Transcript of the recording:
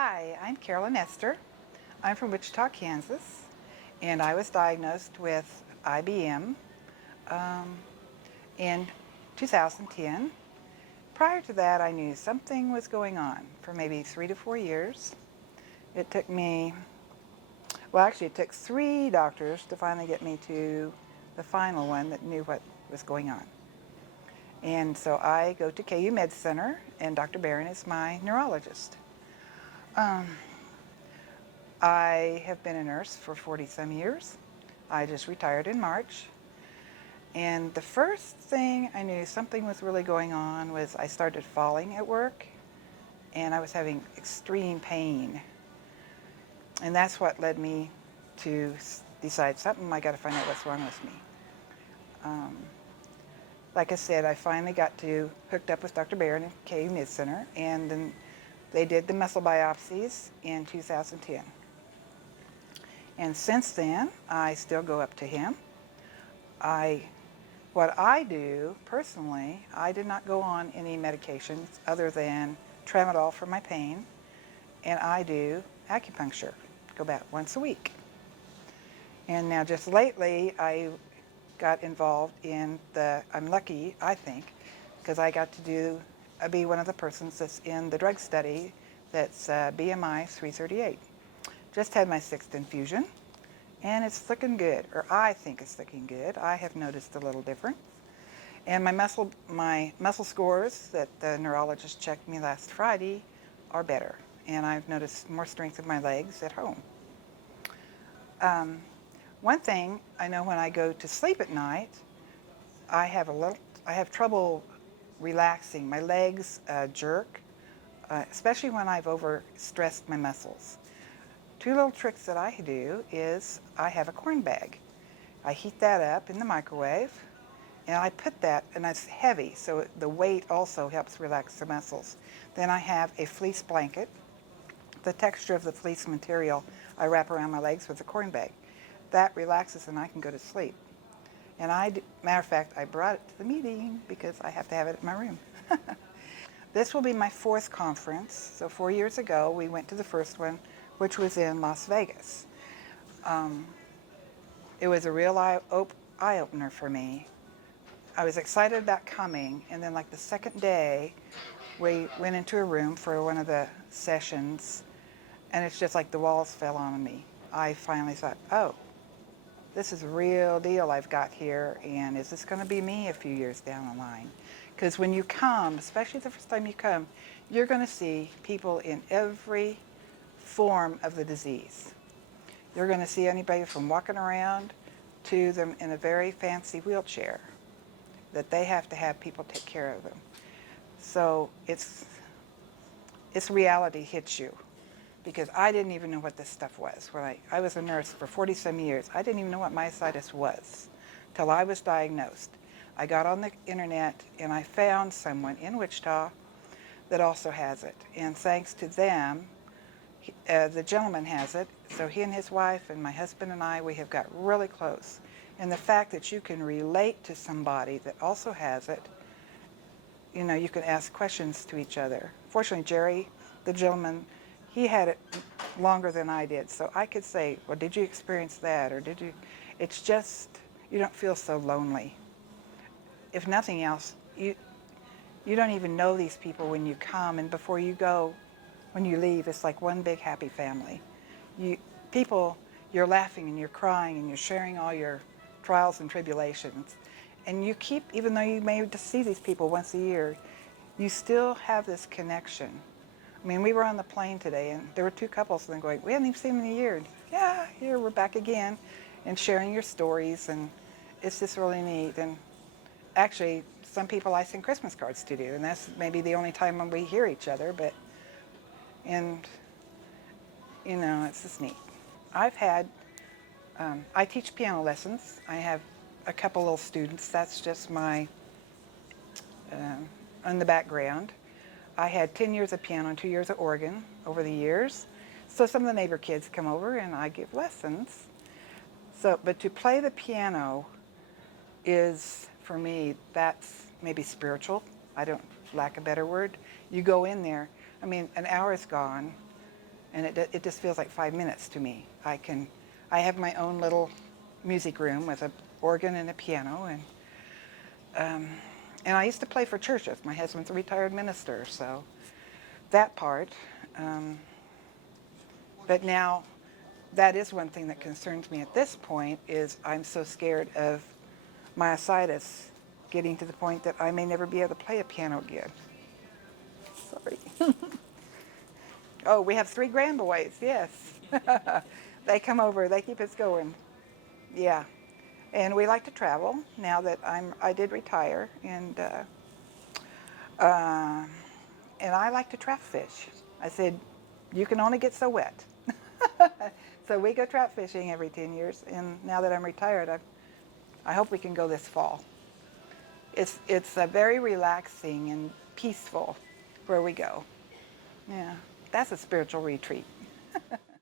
Hi, I'm Carolyn Ester. I'm from Wichita, Kansas, and I was diagnosed with IBM um, in 2010. Prior to that, I knew something was going on for maybe 3 to 4 years. It took me, well, actually, it took 3 doctors to finally get me to the final one that knew what was going on. And so I go to KU Med Center, and Dr. Barron is my neurologist. Um, I have been a nurse for 40 some years. I just retired in March. And the first thing I knew something was really going on was I started falling at work and I was having extreme pain. And that's what led me to decide something, I got to find out what's wrong with me. Um, like I said, I finally got hooked up with Dr. Barron at KU Mid Center, and then they did the muscle biopsies in 2010. And since then, I still go up to him. What I do personally, I did not go on any medications other than tramadol for my pain, and I do acupuncture, go about once a week. And now just lately, I got involved in I'm lucky, I think, because I got to be one of the persons that's in the drug study that's BMI 338. Just had my 6th infusion, and it's looking good, or I think it's looking good. I have noticed a little difference. And my muscle scores that the neurologist checked me last Friday are better, and I've noticed more strength in my legs at home. One thing I know, when I go to sleep at night, I have trouble relaxing. My legs jerk, especially when I've overstressed my muscles. 2 little tricks that I do is I have a corn bag. I heat that up in the microwave, and I put that, and it's heavy, so the weight also helps relax the muscles. Then I have a fleece blanket. The texture of the fleece material I wrap around my legs with the corn bag. That relaxes, and I can go to sleep. And matter of fact, I brought it to the meeting because I have to have it in my room. This will be my 4th conference. So 4 years ago, we went to the first one, which was in Las Vegas. It was a real eye-opener for me. I was excited about coming, and then like the second day, we went into a room for one of the sessions, and it's just like the walls fell on me. I finally thought, oh, this is a real deal I've got here, and is this going to be me a few years down the line? Because when you come, especially the first time you come, you're going to see people in every form of the disease. You're going to see anybody from walking around to them in a very fancy wheelchair that they have to have people take care of them. So it's reality hits you, because I didn't even know what this stuff was. When I was a nurse for 40 some years, I didn't even know what myositis was till I was diagnosed. I got on the internet and I found someone in Wichita that also has it. And thanks to them, the gentleman has it. So he and his wife and my husband and I, we have got really close. And the fact that you can relate to somebody that also has it, you can ask questions to each other. Fortunately, Jerry, the gentleman, he had it longer than I did. So I could say, well, did you experience that? Or did you? It's just, you don't feel so lonely. If nothing else, you don't even know these people when you come, and before you go, when you leave, it's like one big happy family. You're laughing and you're crying and you're sharing all your trials and tribulations. And you keep, even though you may just see these people once a year, you still have this connection. I mean, we were on the plane today, and there were 2 couples, and they're going, we haven't even seen them in a year. And, yeah, here we're back again, and sharing your stories, and it's just really neat. And actually, some people I send Christmas cards to do, and that's maybe the only time when we hear each other, and it's just neat. I teach piano lessons. I have a couple little students. That's just my, in the background. I had 10 years of piano and 2 years of organ over the years. So some of the neighbor kids come over and I give lessons. But to play the piano is, for me, that's maybe spiritual. I don't lack a better word. You go in there, I mean, an hour is gone, and it just feels like 5 minutes to me. I have my own little music room with an organ and a piano, and I used to play for churches. My husband's a retired minister, so that part. But now, that is one thing that concerns me at this point, is I'm so scared of myositis getting to the point that I may never be able to play a piano again. Sorry. Oh, we have 3 grandboys, yes. They come over, they keep us going. Yeah. And we like to travel now that I did retire, and I like to trap fish. I said, you can only get so wet. So we go trap fishing every 10 years, and now that I'm retired, I hope we can go this fall. It's a very relaxing and peaceful where we go. Yeah, that's a spiritual retreat.